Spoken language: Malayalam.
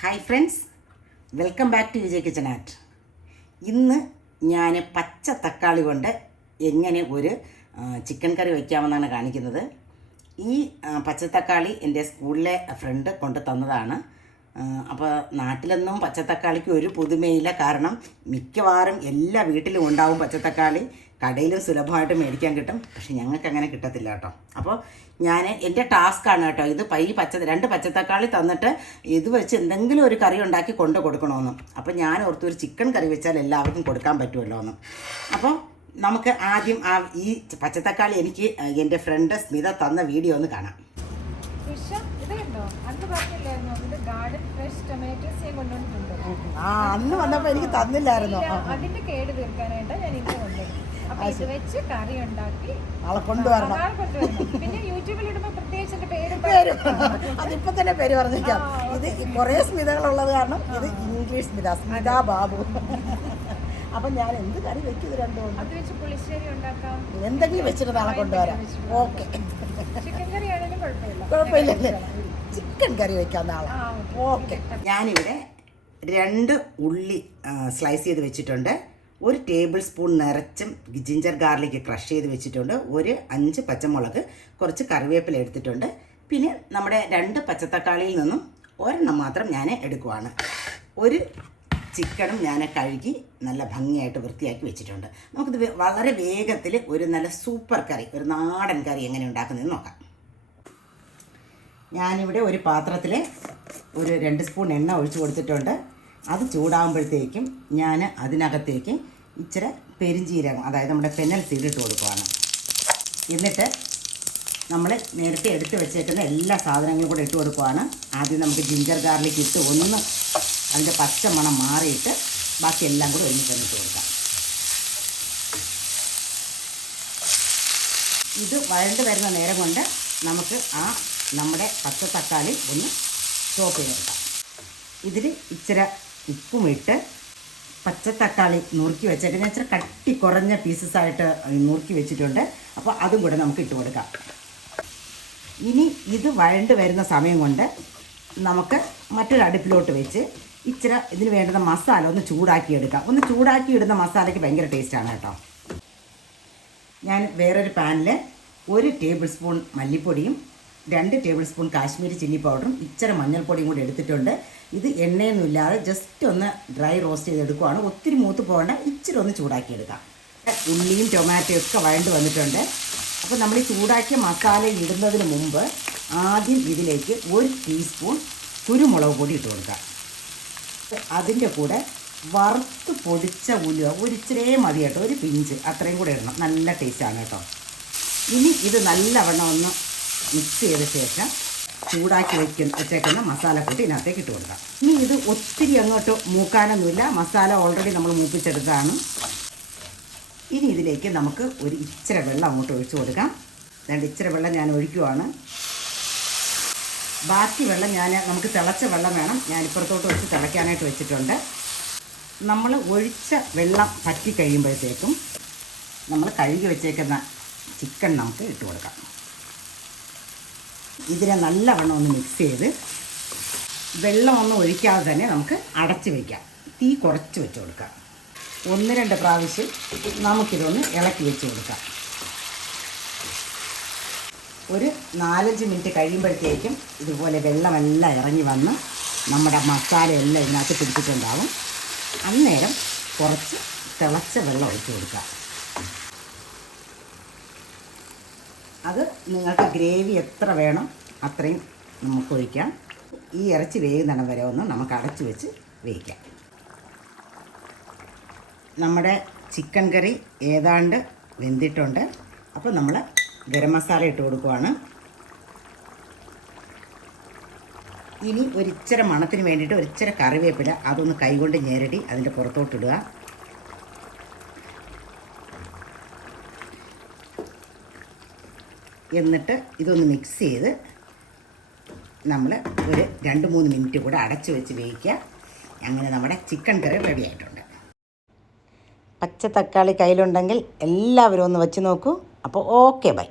Hi friends welcome back to Vijay kitchen at ഇന്ന് ഞാൻ പച്ച തക്കാളി കൊണ്ട് എങ്ങനെ ഒരു ചിക്കൻ കറി വയ്ക്കാമെന്നാണ് കാണിക്കുന്നത്. ഈ പച്ച തക്കാളി എന്റെ സ്കൂളിലെ ഫ്രണ്ട് കൊണ്ട് തന്നതാണ്. അപ്പോൾ നാട്ടിലൊന്നും പച്ചത്തക്കാളിക്ക് ഒരു പുതുമയില്ല. കാരണം മിക്കവാറും എല്ലാ വീട്ടിലും ഉണ്ടാവും പച്ചത്തക്കാളി. കടയിലും സുലഭമായിട്ട് മേടിക്കാൻ കിട്ടും. പക്ഷെ ഞങ്ങൾക്ക് അങ്ങനെ കിട്ടത്തില്ല കേട്ടോ. അപ്പോൾ ഞാൻ എന്റെ ടാസ്ക്കാണ് കേട്ടോ. ഇത് പൈ പച്ച രണ്ട് പച്ചത്തക്കാളി തന്നിട്ട് ഇത് വെച്ച് എന്തെങ്കിലും ഒരു കറി ഉണ്ടാക്കി കൊണ്ട് കൊടുക്കണമെന്ന് അപ്പോൾ ഞാൻ ഓർത്തു ഒരു ചിക്കൻ കറി വെച്ചാൽ എല്ലാവർക്കും കൊടുക്കാൻ പറ്റുമല്ലോ എന്ന് അപ്പോൾ നമുക്ക് ആദ്യം ആ ഈ പച്ചത്തക്കാളി എനിക്ക് എന്റെ ഫ്രണ്ട് സ്മിത തന്ന വീഡിയോ ഒന്ന് കാണാം. ഇത് കണ്ടോ? അന്ന് പറഞ്ഞില്ലായിരുന്നോ? ഇത് ഗാർഡൻ ഫ്രഷ് ടൊമാറ്റോസ് ഞാൻ കൊണ്ടുവന്നിട്ടുണ്ട്. ആ അന്ന് വന്നപ്പോൾ എനിക്ക് തന്നില്ലായിരുന്നു? അതിന്റെ കേട് തീർക്കാനായിട്ട് ഞാൻ ഇന്ന് കൊണ്ടുവരും അപ്പൊ ഇത് വെച്ച് കറി ഉണ്ടാക്കി കൊണ്ടുവരണം. പിന്നെ യൂട്യൂബിൽ ഇടുമ്പോ പ്രത്യേകിച്ച് എന്റെ പേര് പേര് അതിപ്പോ തന്നെ പേര് പറഞ്ഞേക്കാം. ഇത് കുറേ സ്മിതകളുള്ളത് കാരണം ഇത് ഇംഗ്ലീഷ് സ്മിത സ്മിത ബാബു. അപ്പം ഞാൻ എന്ത് കറി വെക്കും രണ്ടോ രണ്ടും അത് വെച്ച് പുളിശ്ശേരി ഉണ്ടാക്കാം. എന്തെങ്കിലും വെച്ചിട്ട് നാളെ കൊണ്ടുവരാം. ഓക്കെ. ചിക്കൻ കറി ആണെങ്കിലും കുഴപ്പമില്ല. കുഴപ്പമില്ലല്ലേ ചിക്കൻ കറി വെക്കാം നാളെ. ഓക്കെ. ഞാനിവിടെ രണ്ട് ഉള്ളി സ്ലൈസ് ചെയ്ത് വെച്ചിട്ടുണ്ട്. ഒരു ടേബിൾ സ്പൂൺ നിറച്ചും ജിഞ്ചർ ഗാർലിക് ക്രഷ് ചെയ്ത് വെച്ചിട്ടുണ്ട്. ഒരു അഞ്ച് പച്ചമുളക് കുറച്ച് കറിവേപ്പില എടുത്തിട്ടുണ്ട്. പിന്നെ നമ്മുടെ രണ്ട് പച്ചത്തക്കാളിയിൽ നിന്നും ഒരെണ്ണം മാത്രം ഞാൻ എടുക്കുവാണ്. ഒരു ചിക്കനും ഞാൻ കഴുകി നല്ല ഭംഗിയായിട്ട് വൃത്തിയാക്കി വെച്ചിട്ടുണ്ട്. നമുക്കിത് വളരെ വേഗത്തിൽ ഒരു നല്ല സൂപ്പർ കറി ഒരു നാടൻ കറി എങ്ങനെ ഉണ്ടാക്കുന്നതെന്ന് നോക്കാം. ഞാനിവിടെ ഒരു പാത്രത്തിൽ ഒരു രണ്ട് സ്പൂൺ എണ്ണ ഒഴിച്ച് കൊടുത്തിട്ടുണ്ട്. അത് ചൂടാകുമ്പോഴത്തേക്കും ഞാൻ അതിനകത്തേക്ക് ഇച്ചിരി പെരിഞ്ചീരകം അതായത് നമ്മുടെ ഫെനൽ സീഡ് ഇട്ട് കൊടുക്കുകയാണ് എന്നിട്ട് നമ്മൾ നേരത്തെ എടുത്ത് വെച്ചേക്കുന്ന എല്ലാ സാധനങ്ങളും കൂടെ ഇട്ട് കൊടുക്കുകയാണ് ആദ്യം നമുക്ക് ജിഞ്ചർ ഗാർലിക് ഇട്ട് ഒന്ന് അതിന്റെ പച്ച മണം മാറിയിട്ട് ബാക്കി എല്ലാം കൂടെ ഒരുമിച്ച് ഇട്ട് കൊടുക്കാം. ഇത് വഴണ്ട് വരുന്ന നേരം കൊണ്ട് നമുക്ക് ആ നമ്മുടെ പച്ച തക്കാളി ഒന്ന് ചോപ്പ് ചെയ്തെടുക്കാം ഇതിൽ ഇച്ചിരി ഉപ്പും ഇട്ട് പച്ച തക്കാളി നുറുക്കി വെച്ചിട്ട് ഞാൻ ഇച്ചിരി കട്ടി കുറഞ്ഞ പീസസ് ആയിട്ട് നുറുക്കി വെച്ചിട്ടുണ്ട്. അപ്പോൾ അതും കൂടെ നമുക്ക് ഇട്ട് കൊടുക്കാം. ഇനി ഇത് വഴണ്ട് വരുന്ന സമയം കൊണ്ട് നമുക്ക് മറ്റൊരു അടുപ്പിലോട്ട് വെച്ച് ഇച്ചിരി ഇതിന് വേണ്ടുന്ന മസാല ഒന്ന് ചൂടാക്കി എടുക്കാം. ഒന്ന് ചൂടാക്കി ഇടുന്ന മസാലയ്ക്ക് ഭയങ്കര ടേസ്റ്റാണ് കേട്ടോ. ഞാൻ വേറൊരു പാനിൽ ഒരു ടേബിൾ സ്പൂൺ മല്ലിപ്പൊടിയും രണ്ട് ടേബിൾ സ്പൂൺ കാശ്മീരി ചില്ലി പൗഡറും ഇച്ചിരി മഞ്ഞൾപ്പൊടിയും കൂടി എടുത്തിട്ടുണ്ട്. ഇത് എണ്ണയൊന്നും ഇല്ലാതെ ജസ്റ്റ് ഒന്ന് ഡ്രൈ റോസ്റ്റ് ചെയ്തെടുക്കുവാണ് ഒത്തിരി മൂത്ത് പോകേണ്ട ഇച്ചിരി ഒന്ന് ചൂടാക്കി എടുക്കാം. ഉള്ളിയും ടൊമാറ്റോയും ഒക്കെ വഴണ്ട് വന്നിട്ടുണ്ട്. അപ്പോൾ നമ്മൾ ഈ ചൂടാക്കിയ മസാല ഇടുന്നതിന് മുമ്പ് ആദ്യം ഇതിലേക്ക് ഒരു ടീസ്പൂൺ കുരുമുളക് പൊടി ഇട്ട് കൊടുക്കാം. അതിന്റെ കൂടെ വറുത്ത് പൊടിച്ച ഉലുവ ഒരു ഇച്ചിരേ മതി കേട്ടോ ഒരു പിഞ്ച്. അത്രയും കൂടെ ഇടണം. നല്ല ടേസ്റ്റാണ് കേട്ടോ. ഇനി ഇത് നല്ലവണ്ണം ഒന്ന് മിക്സ് ചെയ്ത ശേഷം ചൂടാക്കി വയ്ക്കുന്ന വെച്ചേക്കുന്ന മസാലക്കൂട്ടി ഇതിനകത്തേക്ക് ഇട്ട് കൊടുക്കാം. ഇനി ഇത് ഒത്തിരി അങ്ങോട്ട് മൂക്കാനൊന്നുമില്ല. മസാല ഓൾറെഡി നമ്മൾ മൂപ്പിച്ചെടുത്താണ്. ഇനി ഇതിലേക്ക് നമുക്ക് ഒരു ഇച്ചിരി വെള്ളം അങ്ങോട്ട് ഒഴിച്ചു കൊടുക്കാം. രണ്ട് ഇച്ചിരി വെള്ളം ഞാൻ ഒഴിക്കുവാണ്. ബാക്കി വെള്ളം ഞാൻ നമുക്ക് തിളച്ച വെള്ളം വേണം. ഞാൻ ഇപ്പുറത്തോട്ട് വെച്ച് തിളയ്ക്കാനായിട്ട് വെച്ചിട്ടുണ്ട്. നമ്മൾ ഒഴിച്ച വെള്ളം പറ്റി കഴിയുമ്പോഴത്തേക്കും നമ്മൾ കഴുകി വെച്ചേക്കുന്ന ചിക്കൻ നമുക്ക് ഇട്ട് കൊടുക്കാം. ഇതിനെ നല്ലവണ്ണം ഒന്ന് മിക്സ് ചെയ്ത് വെള്ളമൊന്നും ഒഴിക്കാതെ തന്നെ നമുക്ക് അടച്ച് വയ്ക്കാം തീ കുറച്ച് വെച്ച് കൊടുക്കാം. ഒന്ന് രണ്ട് പ്രാവശ്യം നമുക്കിതൊന്ന് ഇളക്കി വെച്ച് കൊടുക്കാം. ഒരു നാലഞ്ച് മിനിറ്റ് കഴിയുമ്പോഴത്തേക്കും ഇതുപോലെ വെള്ളമെല്ലാം ഇറങ്ങി വന്ന് നമ്മുടെ മസാല എല്ലാം ഇതിനകത്ത് പിടിച്ചിട്ടുണ്ടാവും. അന്നേരം കുറച്ച് തിളച്ച വെള്ളം ഒഴിച്ച് കൊടുക്കുക. അത് നിങ്ങൾക്ക് ഗ്രേവി എത്ര വേണം അത്രയും നമുക്ക് ഒഴിക്കാം. ഈ ഇറച്ചി വേകുന്നിടം വരെ ഒന്ന് നമുക്ക് അടച്ചു വെച്ച് വേവിക്കാം. നമ്മുടെ ചിക്കൻ കറി ഏതാണ്ട് വെന്തിട്ടുണ്ട്. അപ്പോൾ നമ്മൾ ഗരം മസാല ഇട്ട് കൊടുക്കുവാണ്. ഇനി ഒരിച്ചിരി മണത്തിന് വേണ്ടിയിട്ട് ഒരിച്ചിരി കറിവേപ്പില അതൊന്ന് കൈകൊണ്ട് ഞെരടി അതിന്റെ പുറത്തോട്ടിടുക. എന്നിട്ട് ഇതൊന്ന് മിക്സ് ചെയ്ത് നമ്മൾ ഒരു രണ്ട് മൂന്ന് മിനിറ്റ് കൂടെ അടച്ചു വെച്ച് വേവിക്കുക. അങ്ങനെ നമ്മുടെ ചിക്കൻ കറി റെഡി ആയിട്ടുണ്ട്. പച്ച തക്കാളി കയ്യിലുണ്ടെങ്കിൽ എല്ലാവരും ഒന്ന് വെച്ച് നോക്കൂ. അപ്പോൾ ഓക്കെ ബൈ